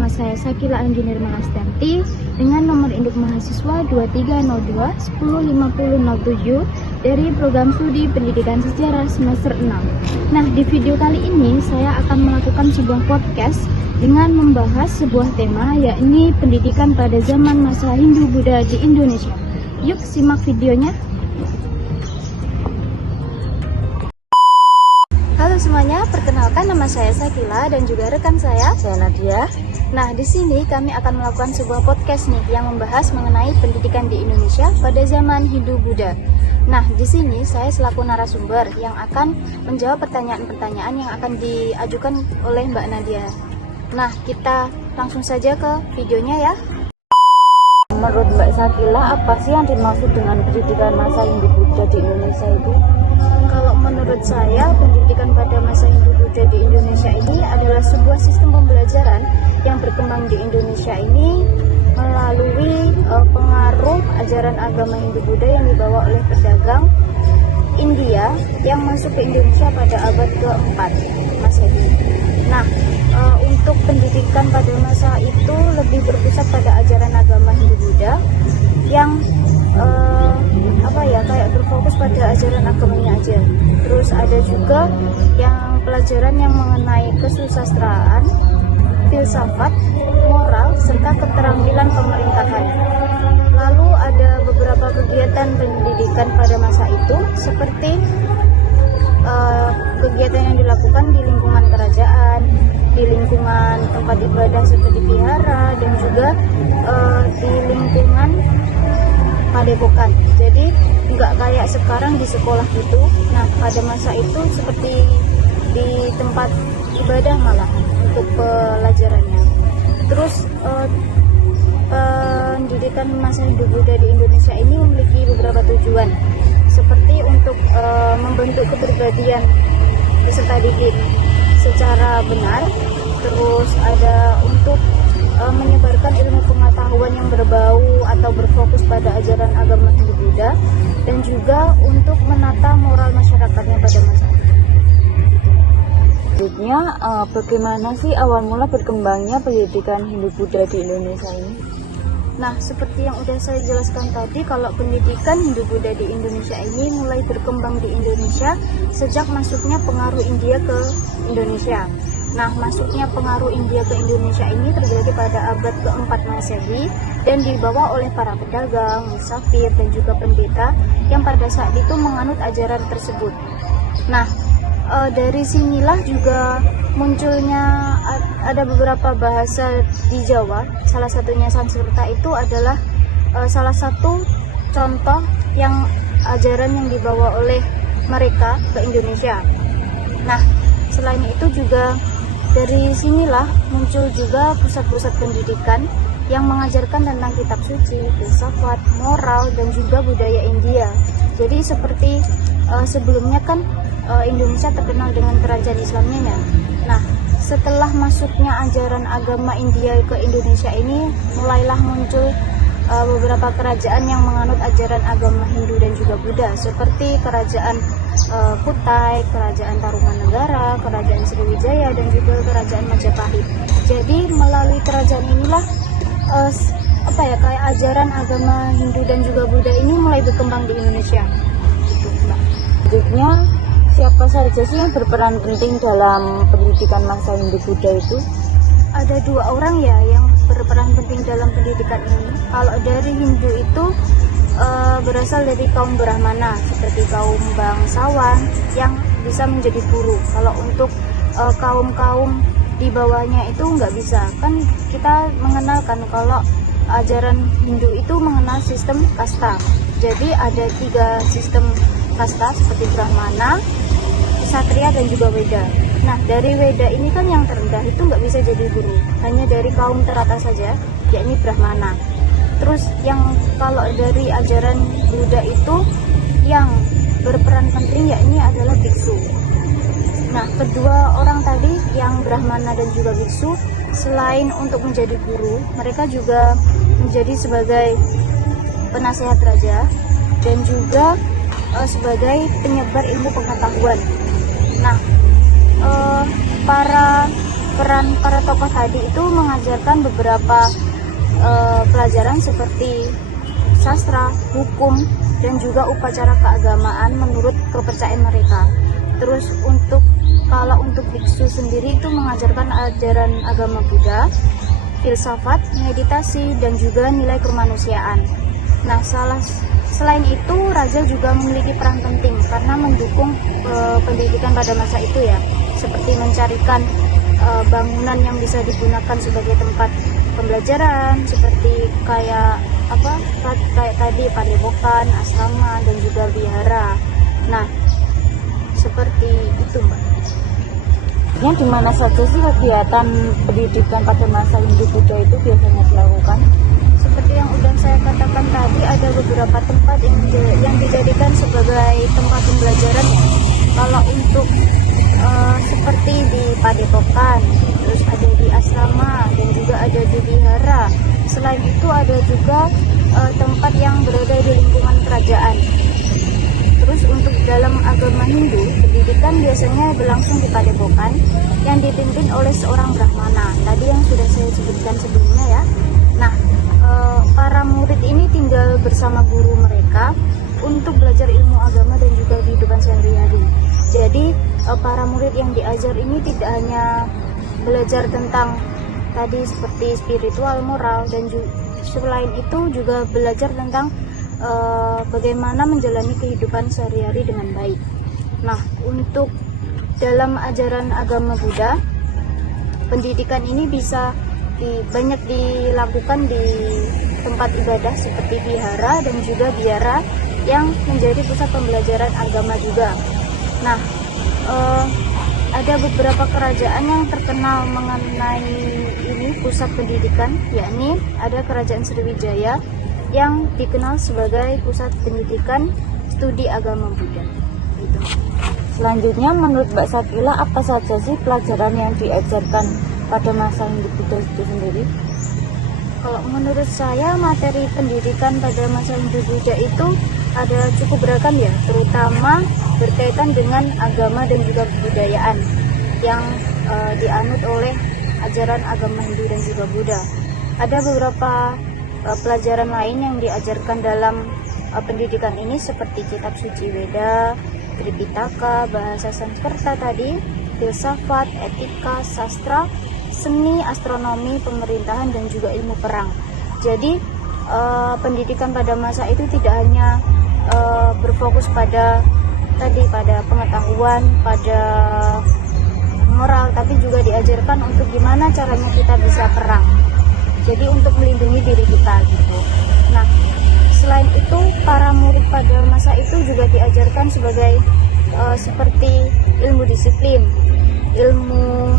nama saya Sakila Angginir Malastanti dengan nomor induk mahasiswa 2302 105007 dari program studi pendidikan sejarah semester 6. Nah, di video kali ini saya akan melakukan sebuah podcast dengan membahas sebuah tema, yakni pendidikan pada zaman masa Hindu-Buddha di Indonesia. Yuk simak videonya. Halo semuanya, perkenalkan nama saya Sakila dan juga rekan saya Nadia. Nah, di sini kami akan melakukan sebuah podcast nih yang membahas mengenai pendidikan di Indonesia pada zaman Hindu-Buddha. Nah, di sini saya selaku narasumber yang akan menjawab pertanyaan-pertanyaan yang akan diajukan oleh Mbak Nadia. Nah, kita langsung saja ke videonya ya. Menurut Mbak Sakila, apa sih yang dimaksud dengan pendidikan masa Hindu-Buddha di Indonesia itu? Kalau menurut saya, pendidikan pada masa Hindu-Buddha di Indonesia ini adalah sebuah sistem pembelajaran yang berkembang di Indonesia ini melalui pengaruh ajaran agama Hindu-Buddha yang dibawa oleh pedagang India yang masuk ke Indonesia pada abad ke-4 Masehi. Nah, untuk pendidikan pada masa itu lebih berpusat pada ajaran agama Hindu-Buddha yang kayak berfokus pada ajaran agamanya aja. Terus ada juga yang pelajaran yang mengenai kesusastraan, filsafat, moral, serta keterampilan pemerintahan. Lalu ada beberapa kegiatan pendidikan pada masa itu seperti kegiatan yang dilakukan di lingkungan kerajaan, di lingkungan tempat ibadah seperti vihara, dan juga di lingkungan padepokan. Jadi nggak kayak sekarang di sekolah gitu. Nah, pada masa itu seperti di tempat ibadah malah untuk pelajarannya. Terus pendidikan masa Hindu-Buddha di Indonesia ini memiliki beberapa tujuan, seperti untuk membentuk kepribadian peserta didik secara benar. Terus ada untuk menyebarkan ilmu pengetahuan yang berbau atau berfokus pada ajaran agama Hindu-Buddha, dan juga untuk menata moral masyarakatnya pada masa itu. Selanjutnya, bagaimana sih awal mula berkembangnya pendidikan Hindu-Buddha di Indonesia ini? Nah, seperti yang udah saya jelaskan tadi, kalau pendidikan Hindu-Buddha di Indonesia ini mulai berkembang di Indonesia sejak masuknya pengaruh India ke Indonesia. Nah, masuknya pengaruh India ke Indonesia ini terjadi pada abad ke-4 Masehi dan dibawa oleh para pedagang, musafir, dan juga pendeta yang pada saat itu menganut ajaran tersebut. Nah, dari sinilah juga munculnya ada beberapa bahasa di Jawa, salah satunya Sanskerta itu adalah salah satu contoh yang ajaran yang dibawa oleh mereka ke Indonesia. Nah, selain itu juga dari sinilah muncul juga pusat-pusat pendidikan yang mengajarkan tentang kitab suci, filsafat, moral, dan juga budaya India. Jadi seperti sebelumnya kan Indonesia terkenal dengan kerajaan Islamnya. Nah, setelah masuknya ajaran agama India ke Indonesia ini, mulailah muncul beberapa kerajaan yang menganut ajaran agama Hindu dan juga Buddha, seperti kerajaan Kutai, kerajaan Tarumanegara, kerajaan Sriwijaya, dan juga kerajaan Majapahit. Jadi melalui kerajaan inilah kayak ajaran agama Hindu dan juga Buddha ini mulai berkembang di Indonesia. Selanjutnya, siapa saja sih yang berperan penting dalam pendidikan masa Hindu-Buddha itu? Ada 2 orang ya yang berperan penting dalam pendidikan ini. Kalau dari Hindu itu berasal dari kaum Brahmana, seperti kaum bangsawan yang bisa menjadi guru. Kalau untuk kaum-kaum di bawahnya itu nggak bisa. Kan kita mengenalkan kalau ajaran Hindu itu mengenal sistem kasta. Jadi ada 3 sistem kasta seperti Brahmana, Ksatria, dan juga Weda. Nah, dari Weda ini kan yang terendah itu nggak bisa jadi guru, hanya dari kaum teratas saja, yakni Brahmana. Terus yang kalau dari ajaran Buddha itu yang berperan penting yakni adalah biksu. Nah, kedua orang tadi yang Brahmana dan juga biksu, selain untuk menjadi guru, mereka juga menjadi sebagai penasehat raja dan juga sebagai penyebar ilmu pengetahuan. Nah, para peran para tokoh tadi itu mengajarkan beberapa pelajaran seperti sastra, hukum, dan juga upacara keagamaan menurut kepercayaan mereka. Terus kalau untuk biksu sendiri itu mengajarkan ajaran agama Buddha, filsafat, meditasi, dan juga nilai kemanusiaan. Nah, selain itu raja juga memiliki peran penting karena mendukung pendidikan pada masa itu ya, seperti mencarikan bangunan yang bisa digunakan sebagai tempat pembelajaran, seperti kayak tadi padepokan, asrama, dan juga vihara. Nah, seperti itu, Mbak. Di mana saja sih kegiatan pendidikan pada masa Hindu-Buddha itu biasanya dilakukan? Seperti yang udah saya katakan tadi, ada beberapa tempat yang dijadikan sebagai tempat pembelajaran. Kalau untuk seperti di padepokan, terus ada di asrama, dan juga ada di vihara. Selain itu ada juga tempat yang berada di lingkungan kerajaan. Terus untuk dalam agama Hindu, pendidikan biasanya berlangsung di padepokan yang dipimpin oleh seorang brahmana. Tadi yang sudah saya sebutkan sebelumnya ya. Nah, para murid ini tinggal bersama guru mereka untuk belajar ilmu agama dan juga kehidupan sehari-hari. Jadi para murid yang diajar ini tidak hanya belajar tentang tadi seperti spiritual, moral, dan selain itu juga belajar tentang bagaimana menjalani kehidupan sehari-hari dengan baik. Nah, untuk dalam ajaran agama Buddha, pendidikan ini bisa banyak dilakukan di tempat ibadah seperti vihara dan juga biara yang menjadi pusat pembelajaran agama juga. Nah, ada beberapa kerajaan yang terkenal mengenai ini pusat pendidikan, yakni ada Kerajaan Sriwijaya yang dikenal sebagai pusat pendidikan studi agama Buddha. Gitu. Selanjutnya, menurut Mbak Sakila, apa saja sih pelajaran yang diajarkan pada masa Hindu-Buddha itu sendiri? Kalau menurut saya, materi pendidikan pada masa Hindu-Buddha itu ada cukup beragam ya, terutama berkaitan dengan agama dan juga kebudayaan yang dianut oleh ajaran agama Hindu dan juga Buddha. Ada beberapa pelajaran lain yang diajarkan dalam pendidikan ini seperti kitab suci Weda, Tripitaka, bahasa Sanskerta tadi, filsafat, etika, sastra, seni, astronomi, pemerintahan, dan juga ilmu perang. Jadi pendidikan pada masa itu tidak hanya berfokus pada pengetahuan, pada moral, tapi juga diajarkan untuk gimana caranya kita bisa perang. Jadi untuk melindungi diri kita gitu. Nah, selain itu para murid pada masa itu juga diajarkan sebagai seperti ilmu disiplin, ilmu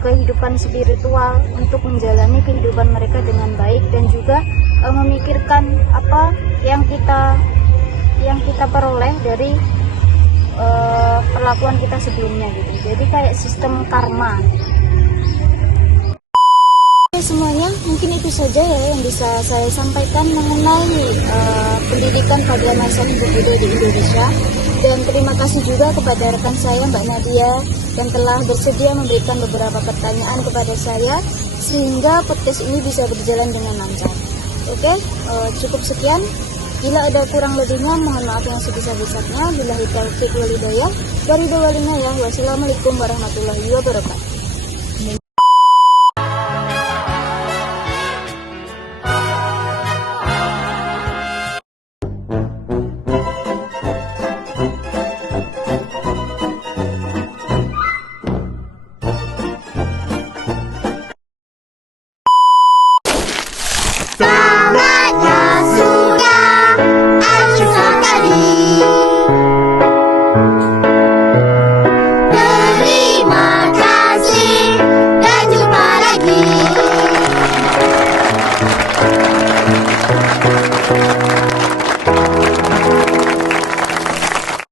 kehidupan spiritual untuk menjalani kehidupan mereka dengan baik, dan juga memikirkan apa yang kita peroleh dari perlakuan kita sebelumnya gitu. Jadi kayak sistem karma. Oke semuanya, mungkin itu saja ya yang bisa saya sampaikan mengenai pendidikan pada masa Hindu-Buddha di Indonesia. Dan terima kasih juga kepada rekan saya Mbak Nadia yang telah bersedia memberikan beberapa pertanyaan kepada saya sehingga podcast ini bisa berjalan dengan lancar. Oke, cukup sekian. Bila ada kurang lebihnya, mohon maaf yang sebesar-besarnya. Billahi taufiq wal hidayah. Wassalamualaikum warahmatullahi wabarakatuh.